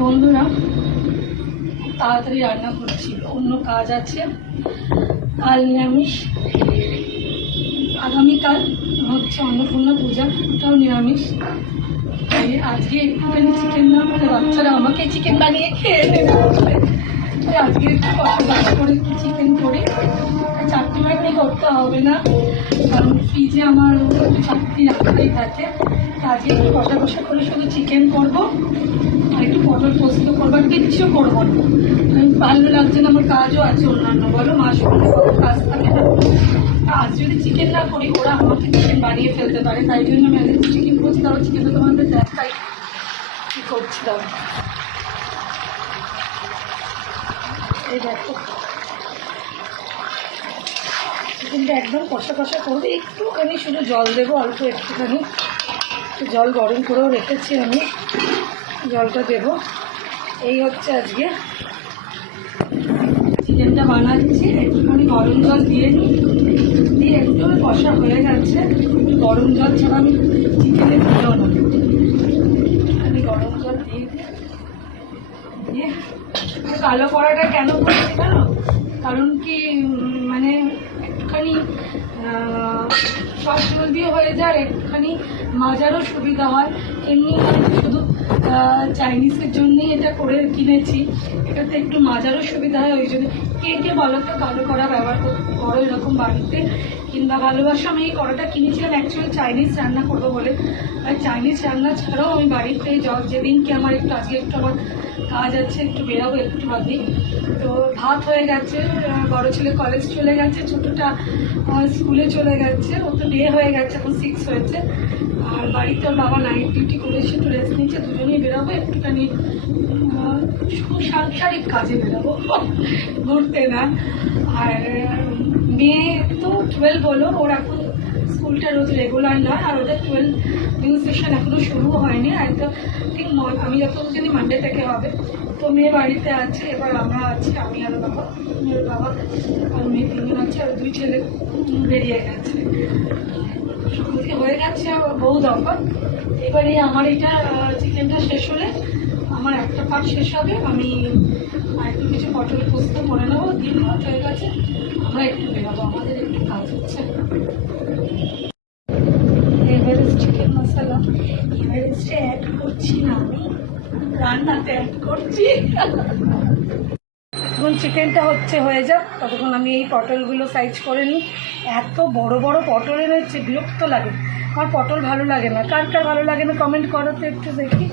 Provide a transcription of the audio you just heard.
বন্ধুরা, তাড়াতাড়ি রান্না করছি, অন্য কাজ আছে। কাল নিরামিষ, আগামীকাল হচ্ছে অন্নপূর্ণা পূজা, ওটাও নিরামিষ। আজকে একটুখানি চিকেন না করে বাচ্চারা আমাকে চিকেন বানিয়ে খেয়ে নেবে। আজকে একটু কষা করে একটু চিকেন করে চারটি বাটি করতে হবে না, কারণ ফ্রিজে আমার চারটি রাখাই থাকে। আজকে একটু কষা কষা করে শুধু চিকেন করবো আর একটু পটল পোস্ত করবো, আর কিচ্ছু করবো না। ভালো লাগছে না, আমার কাজও আছে অন্যান্য, বলো মাস করলে কত কাজ থাকে না। আজ যদি চিকেন না করি ওরা আমাকে চিকেন বানিয়ে ফেলতে পারে, তাই জন্য আমি আজকে চিকেন করছি। তারপর চিকেনটা তোমাদের দেখাই কী করছিলাম। এই দেখো চিকেনটা একদম কষা কষা করবে, একটুখানি শুধু জল দেবো, অল্প একটুখানি জল গরম করেও রেখেছি আমি, জলটা দেবো। এই হচ্ছে আজকে চিকেনটা বানাচ্ছি। একটুখানি গরম জল দিয়ে নিই, দিয়ে একদম কষা হয়ে গেছে। একটু গরম জল ছাড়া আমি চিকেনে দিও না, আমি গরম জল দিয়ে দিয়ে কালো কড়াটা কেন করছি জানো? কারণ কি মানে একটুখানি সব জলদি হয়ে যায়, একটুখানি মাজারও সুবিধা হয়। এমনি শুধু চাইনিজের জন্যই এটা করে কিনেছি, এটাতে একটু মাজারও সুবিধা হয়। ওই জন্য কে কে বলো তো কালো কড়া ব্যবহার করো এরকম বাড়িতে, কিংবা ভালোবাসা। আমি এই কড়াটা কিনেছিলাম অ্যাকচুয়ালি চাইনিজ রান্না করবো বলে। আর চাইনিজ রান্না ছাড়াও আমি বাড়িতে যেদিনকে আমার একটু আজকে একটু আমার কাজ আছে, একটু বেরোবো একটু বাদে, তো ভাত হয়ে গেছে। বড় ছেলে কলেজ চলে গেছে, ছোটোটা স্কুলে চলে গেছে, ও তো ডে হয়ে গেছে, এখন 6 হয়েছে। আর বাড়িতে ওর বাবা নাইট ডিউটি করে এসে একটু রেস্ট নিচ্ছে, দুজনেই বেরোবো একটুখানি সাংসারিক কাজে বেরোবো, ঘুরতে না। আর মেয়ে তো 12 হলো, ওর এখন স্কুলটা রোজ রেগুলার নয়, আর ওদের 12 নিউ সেশন এখনও শুরু হয়নি। আর তো ঠিক আমি যতক্ষণ জানি মানডে থেকে হবে। তো মেয়ে বাড়িতে আছে, এবার আমরা আছি, আমি আর বাবা, মেয়ের বাবা আর মেয়ে 3জন আছে, আর 2 ছেলে বেরিয়ে গেছে। সকালকে হয়ে গেছে বউ দফা। এবারে আমার এটা চিকেনটা শেষ হলে আমার একটা পার্ট শেষ হবে, আমি আর একটু কিছু পটল পোস্ত করে নেবো, দিয়ে ভাত হয়ে গেছে, আমরা একটু বেরোবো, আমাদের একটু কাজ হচ্ছে। এভারেস্ট চিকেন মশলা এভারেস্টে অ্যাড করছি না, আমি রান্নাতে অ্যাড করছি। এখন চিকেনটা হয়ে যাক, ততক্ষণ আমি এই পটলগুলো সাইজ করে নিই। এত বড় বড় পটল এনেছে, বিরক্ত লাগে। আমার পটল ভালো লাগে না, কার কার ভালো লাগে না কমেন্ট করো তো একটু দেখি।